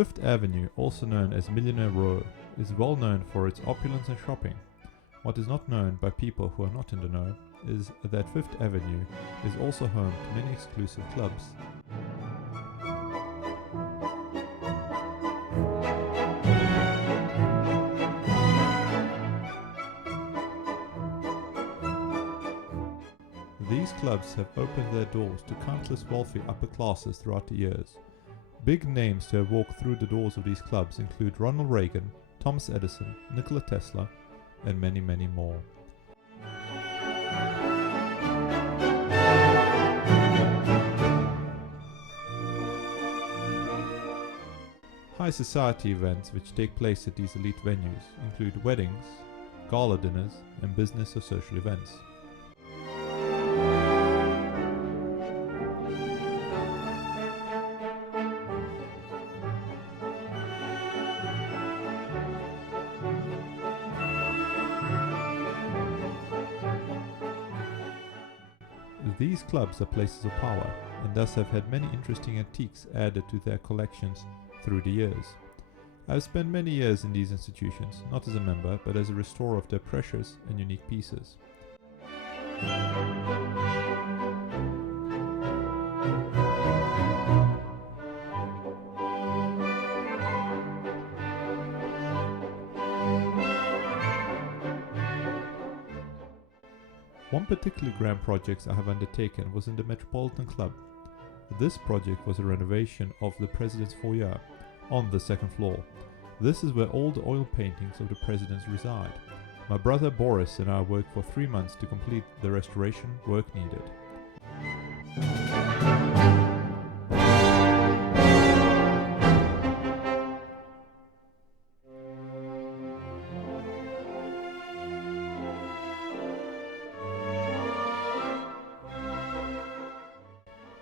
Fifth Avenue, also known as Millionaire Row, is well known for its opulence and shopping. What is not known by people who are not in the know is that Fifth Avenue is also home to many exclusive clubs. These clubs have opened their doors to countless wealthy upper classes throughout the years. Big names to have walked through the doors of these clubs include Ronald Regan, Thomas Edison, Nikola Tesla, and many, many more. High society events which take place at these elite venues include weddings, gala-dinners, and business or social events. These clubs are places of power, and thus have had many interesting antiques added to their collections through the years. I have spent many years in these institutions, not as a member, but as a restorer of their precious and unique pieces. One particularly grand project I have undertaken was in the Metropolitan Club. This project was a renovation of the President's foyer on the second floor. This is where all the oil paintings of the presidents reside. My brother Boris and I worked for 3 months to complete the restoration work needed.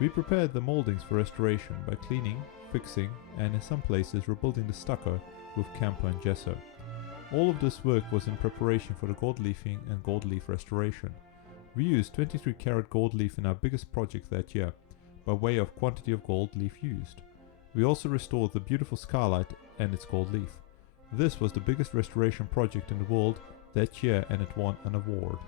We prepared the moldings for restoration by cleaning, fixing, and in some places rebuilding the stucco with camphor and gesso. All of this work was in preparation for the gold leafing and gold leaf restoration. We used 23 karat gold leaf in our biggest project that year, by way of quantity of gold leaf used. We also restored the beautiful skylight and its gold leaf. This was the biggest restoration project in the world that year, and it won an award.